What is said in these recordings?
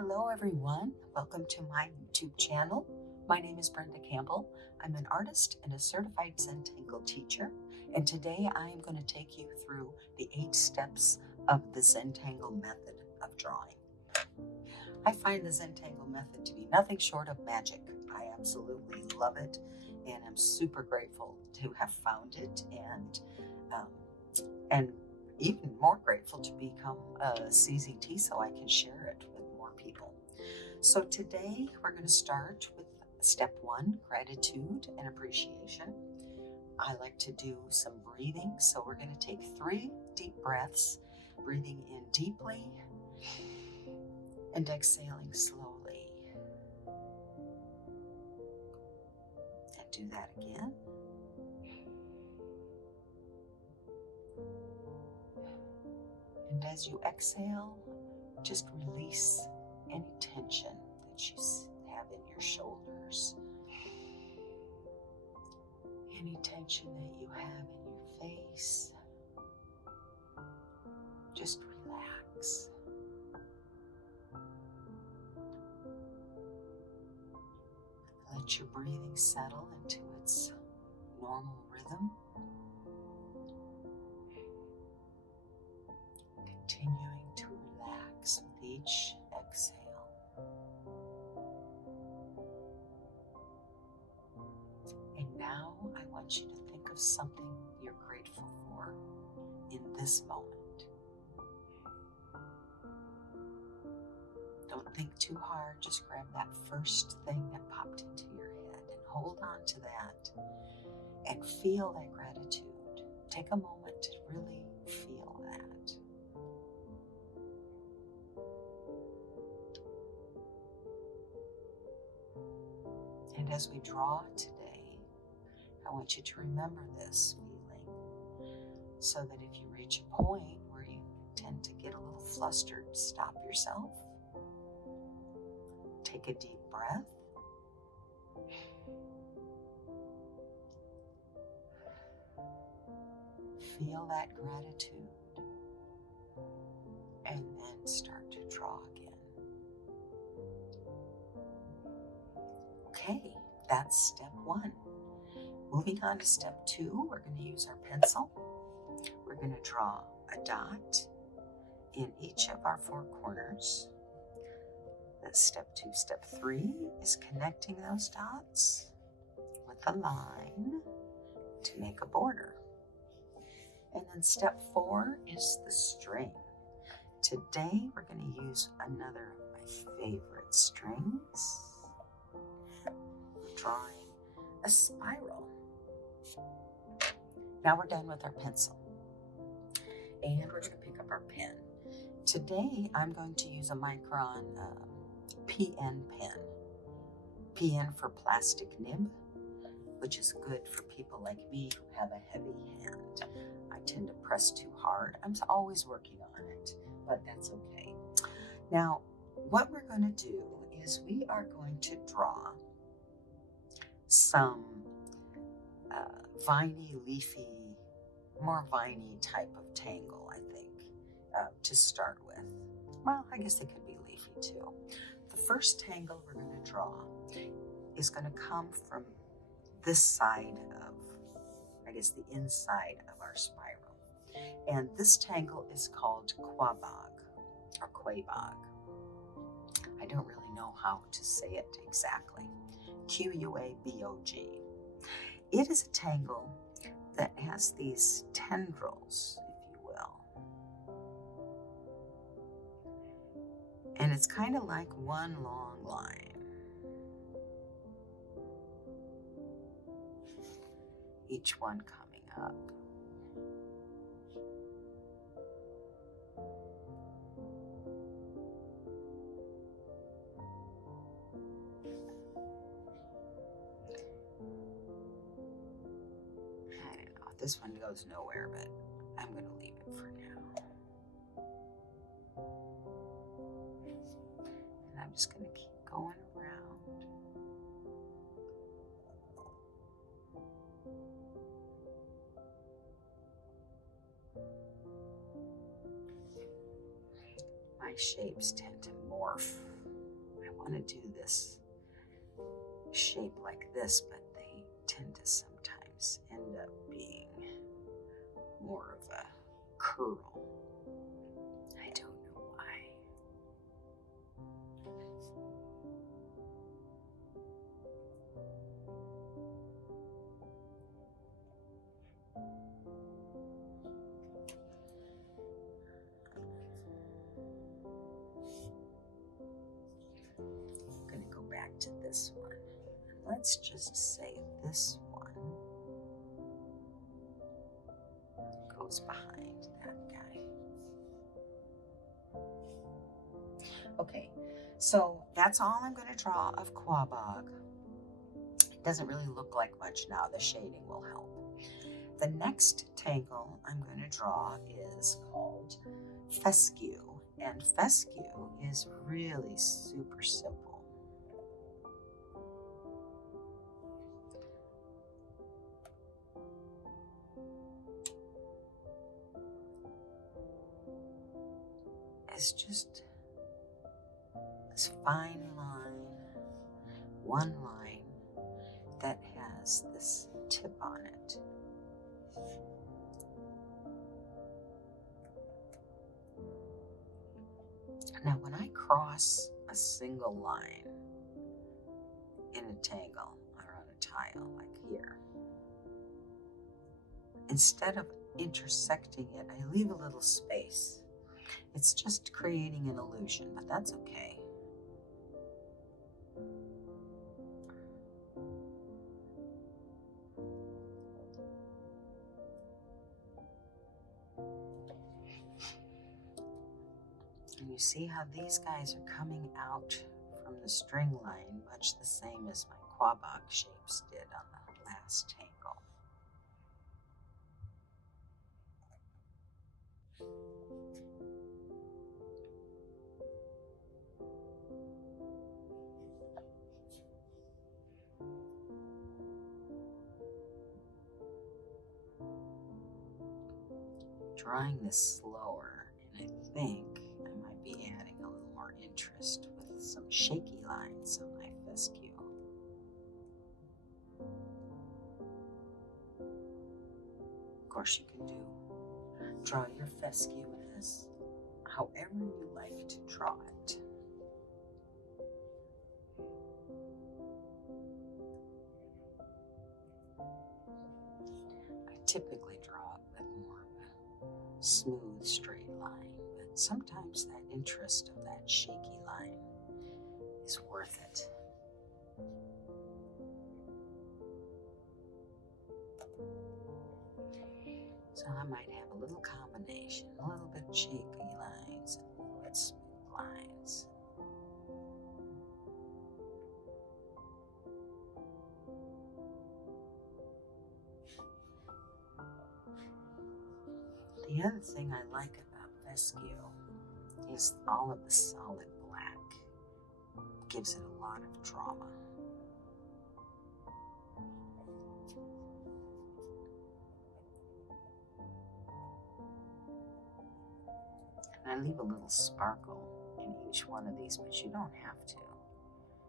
Hello everyone, welcome to my YouTube channel. My name is Brenda Campbell. I'm an artist and a certified Zentangle teacher, and today I am going to take you through the 8 steps of the Zentangle method of drawing. I find the Zentangle method to be nothing short of magic. I absolutely love it, and I'm super grateful to have found it, and even more grateful to become a CZT so I can share it with more people. So today we're going to start with step 1, gratitude and appreciation. I like to do some breathing, so we're going to take 3 deep breaths, breathing in deeply and exhaling slowly. And do that again. And as you exhale, just release any tension that you have in your shoulders, any tension that you have in your face. Just relax. Let your breathing settle into its normal rhythm. Continuing to relax with each exhale. And now I want you to think of something you're grateful for in this moment. Don't think too hard, just grab that first thing that popped into your head and hold on to that and feel that gratitude. Take a moment to really feel that. And as we draw today, I want you to remember this feeling so that if you reach a point where you tend to get a little flustered, stop yourself. Take a deep breath. Feel that gratitude. And then start to draw again. Okay, that's step 1. Moving on to step 2, we're going to use our pencil. We're going to draw a dot in each of our 4 corners. That's step 2. Step 3 is connecting those dots with a line to make a border. And then step 4 is the string. Today we're going to use another of my favorite strings. Drawing a spiral. Now we're done with our pencil. And we're going to pick up our pen. Today I'm going to use a Micron PN pen. PN for plastic nib, which is good for people like me who have a heavy hand. I tend to press too hard. I'm always working on it, but that's okay. Now, what we're going to do is we are going to draw some viney, leafy, more viney type of tangle, I think, to start with. Well, I guess they could be leafy too. The first tangle we're going to draw is going to come from this side of, I guess, the inside of our spiral. And this tangle is called quabog or quabog. I don't really know how to say it exactly. Quabog. It is a tangle that has these tendrils, if you will. And it's kind of like one long line. Each one coming up. I don't know. This one goes nowhere, but I'm going to leave it for now. And I'm just going to keep going around. My shapes tend to morph want to do this shape like this, but they tend to sometimes end up being more of a curl. I don't know why. I'm going to go back to this one. Let's just say this one goes behind that guy. Okay, so that's all I'm going to draw of Quabog. It doesn't really look like much now. The shading will help. The next tangle I'm going to draw is called Fescue, and Fescue is really super simple. It's just this fine line, one line that has this tip on it. Now, when I cross a single line in a tangle or on a tile, like here, instead of intersecting it, I leave a little space. It's just creating an illusion, but that's okay. And you see how these guys are coming out from the string line, much the same as my Quabog shapes did on the last tangle. Drawing this slower, and I think I might be adding a little more interest with some shaky lines on my fescue. Of course, you can draw your fescue as however you like to draw it. I typically draw it with more of a smooth, straight line, but sometimes that interest of that shaky line is worth it. So I might have a little combination, a little bit shaky lines and a little bit smooth lines. The other thing I like about fescue is all of the solid black. It gives it a lot of drama. And I leave a little sparkle in each one of these, but you don't have to.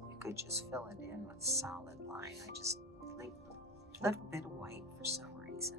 You could just fill it in with solid line. I just leave a little bit of white for some reason.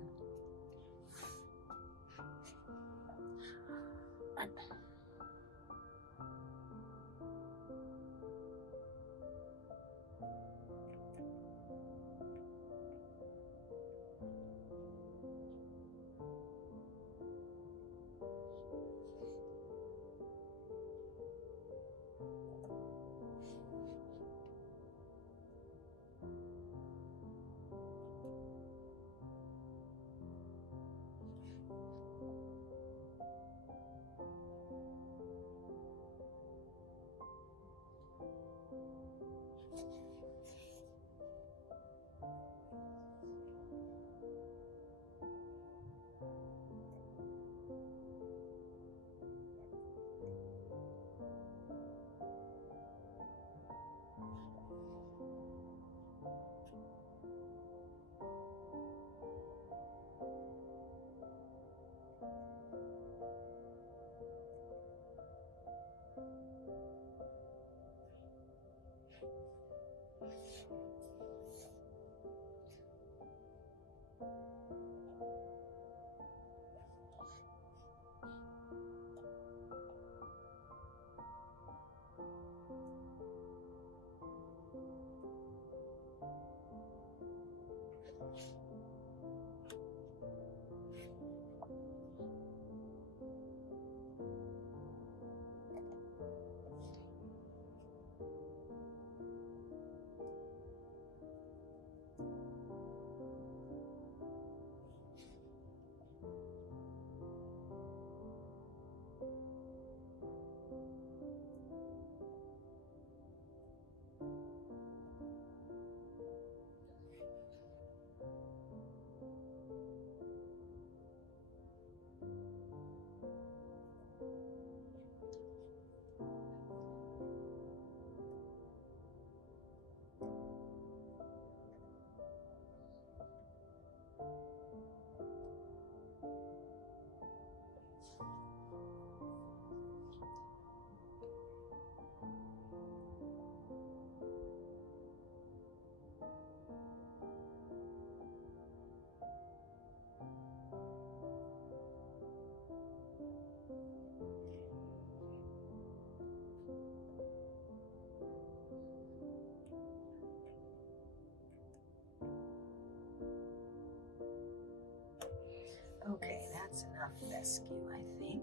That's enough fescue, I think.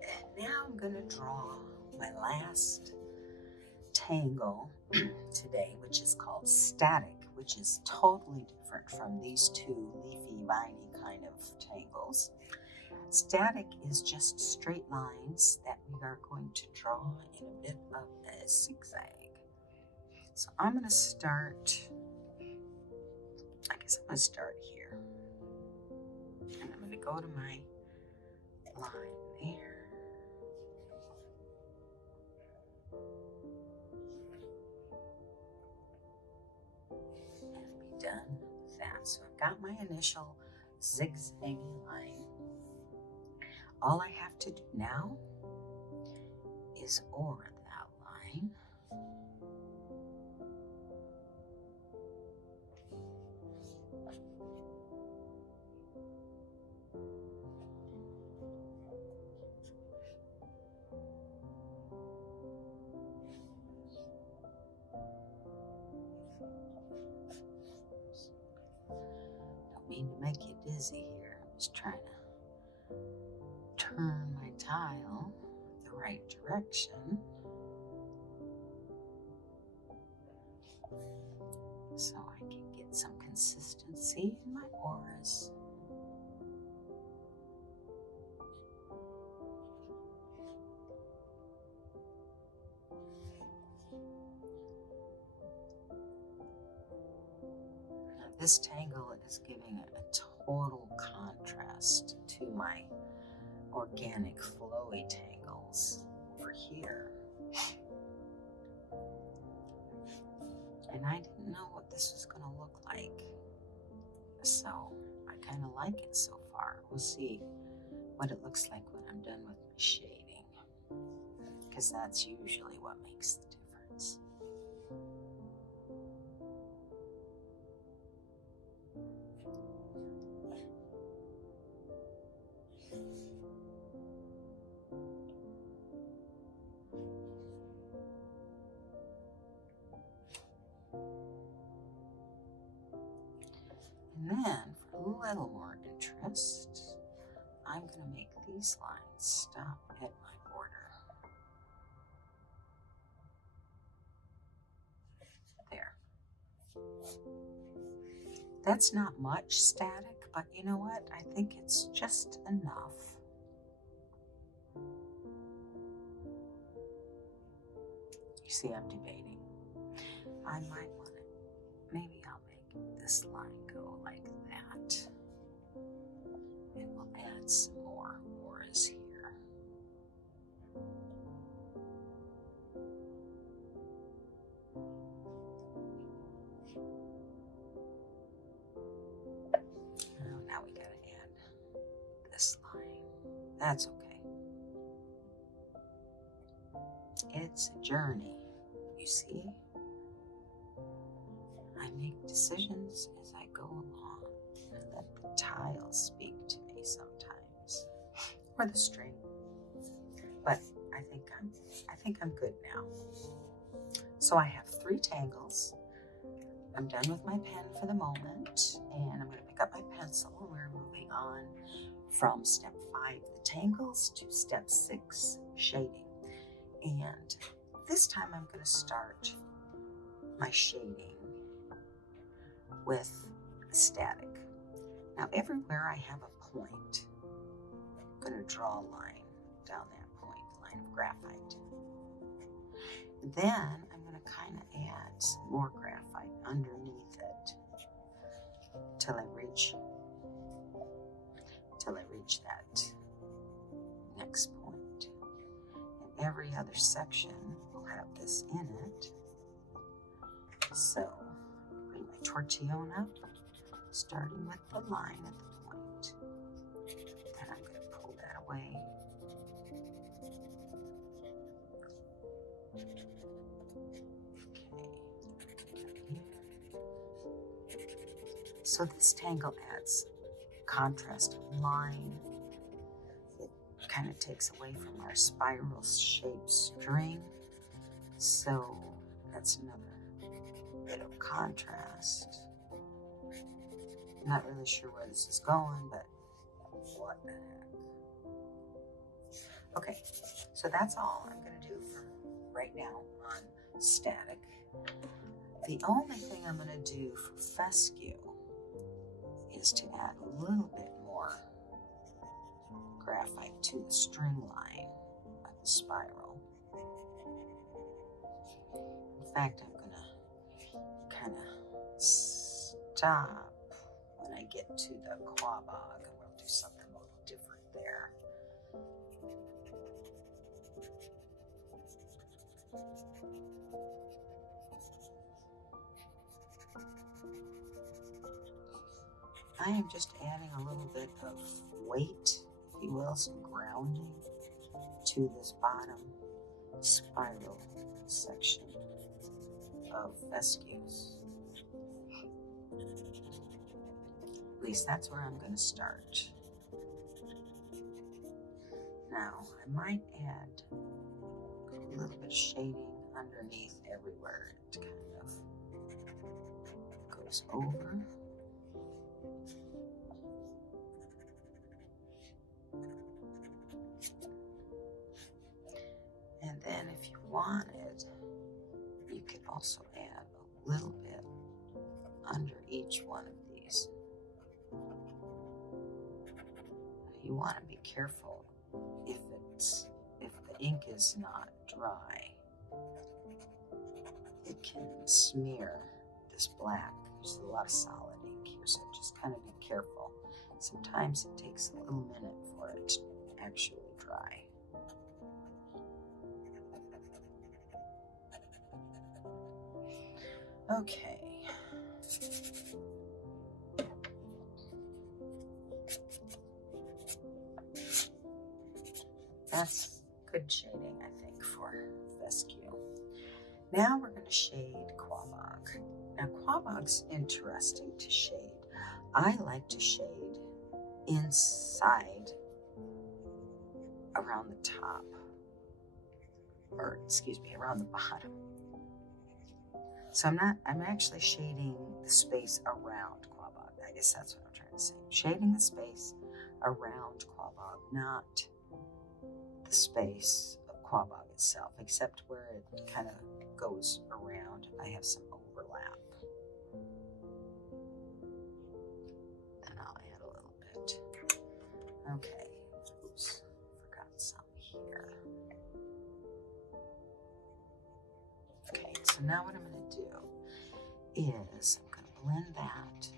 And now I'm going to draw my last tangle today, which is called static, which is totally different from these two leafy, viney kind of tangles. Static is just straight lines that we are going to draw in a bit of a zigzag. So I'm going to start, I guess I'm going to start here. And I'm going to go to my line there. And be done with that. So I've got my initial zigzag line. All I have to do now is over that line. Don't mean to make you dizzy here. I'm just trying to turn my tile the right direction so I can get some consistency in my auras. Now this tangle is giving a total contrast to my organic flowy tangles over here. And I didn't know what this was going to look like. So I kind of like it so far. We'll see what it looks like when I'm done with my shading, because that's usually what makes the difference. And then, for a little more interest, I'm going to make these lines stop at my border. There. That's not much static, but you know what? I think it's just enough. You see, I'm debating. I might want to, maybe I'll make this line go like that. And we'll add some more auras here. Oh, now we gotta add this line. That's okay. It's a journey, you see. I make decisions as I go along. I let the tiles speak to me sometimes, or the string. But I think I'm good now. So I have 3 tangles. I'm done with my pen for the moment, and I'm going to pick up my pencil, and we're moving on from step 5, the tangles, to step 6, shading. And this time I'm going to start my shading with static. Now everywhere I have a point, I'm going to draw a line down that point, line of graphite. Then I'm going to kind of add some more graphite underneath it till I reach that next point. And every other section will have this in it. So putting my tortillon up, starting with the line at the point. Then I'm going to pull that away. So this tangle adds contrast of line. It kind of takes away from our spiral shaped string. So that's another bit of contrast. I'm not really sure where this is going, but what the heck. Okay, so that's all I'm going to do for right now on static. The only thing I'm going to do for fescue is to add a little bit more graphite to the string line of the spiral. In fact, I'm going to kind of stop when I get to the quabog, and we'll do something a little different there. I am just adding a little bit of weight, if you will, some grounding to this bottom spiral section of fescues. At least that's where I'm going to start. Now, I might add a little bit of shading underneath everywhere. It kind of goes over. And then if you wanted, you could also add a little bit under each one of these. You want to be careful if the ink is not dry. It can smear this black. There's a lot of solid ink here, so just kind of be careful. Sometimes it takes a little minute for it to actually dry. Okay. That's good shading, I think, for fescue. Now we're going to shade quabog. Now quabog's interesting to shade. I like to shade inside around the top, or excuse me, around the bottom. So I'm actually shading the space around quabog. I guess that's what I'm trying to say. Shading the space around quabog, not the space of quabog itself, except where it kind of goes around. I have some overlap. And I'll add a little bit. Okay. Oops, forgot some here. Okay, so now what I'm going to do is I'm going to blend that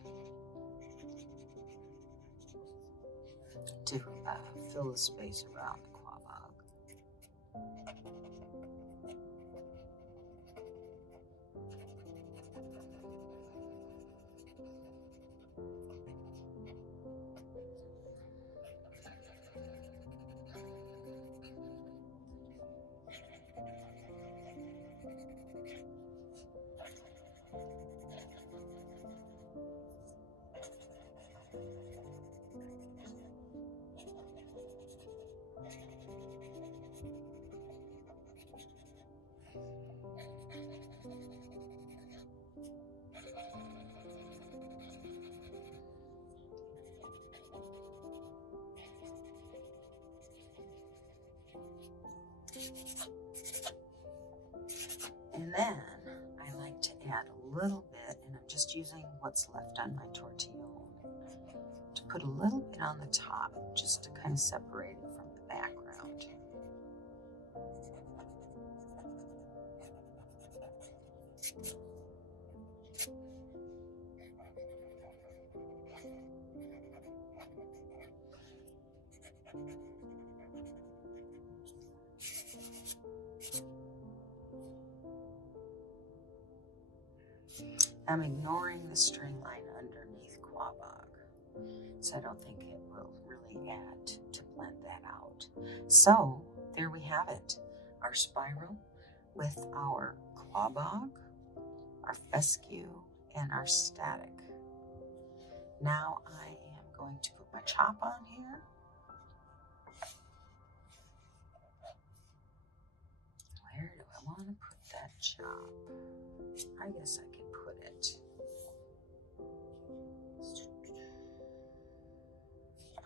to fill the space around the quabog. And then I like to add a little bit, and I'm just using what's left on my tortillon, to put a little bit on the top, just to kind of separate it from the background. I'm ignoring the string line underneath quabog, so I don't think it will really add to blend that out. So there we have it, our spiral with our quabog, our fescue, and our static. Now I am going to put my chop on here. Where do I want to put that chop? I guess I can put it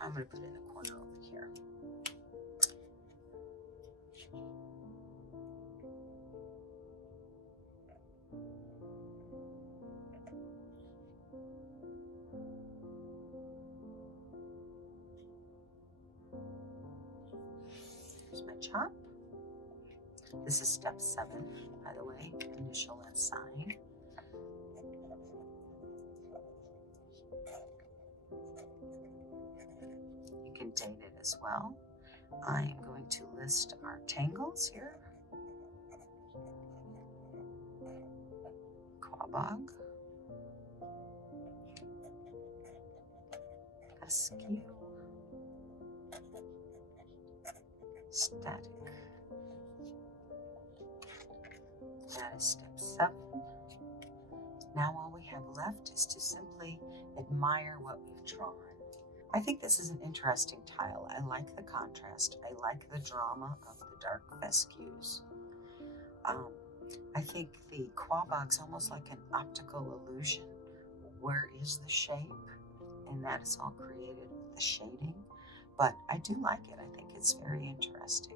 I'm going to put it in the corner over here. Here's my chop. This is step 7, by the way, initial and sign. You can date it as well. I am going to list our tangles here. Quabog, fescue, static. That is step 7. Now all we have left is to simply admire what we've drawn. I think this is an interesting tile. I like the contrast. I like the drama of the dark fescues. I think the quabog's almost like an optical illusion. Where is the shape? And that is all created with the shading. But I do like it. I think it's very interesting.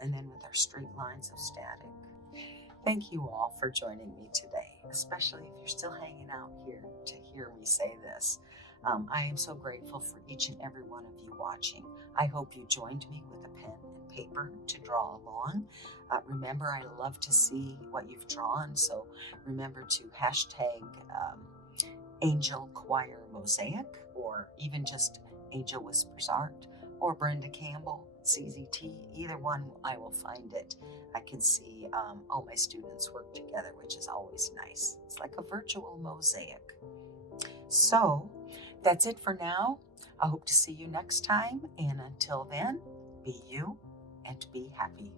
And then with our straight lines of static. Thank you all for joining me today, especially if you're still hanging out here to hear me say this. I am so grateful for each and every one of you watching. I hope you joined me with a pen and paper to draw along. Remember, I love to see what you've drawn, so remember to hashtag Angel Choir Mosaic, or even just Angel Whispers Art, or Brenda Campbell, CZT, either one, I will find it. I can see all my students work together, which is always nice. It's like a virtual mosaic. So that's it for now. I hope to see you next time. And until then, be you and be happy.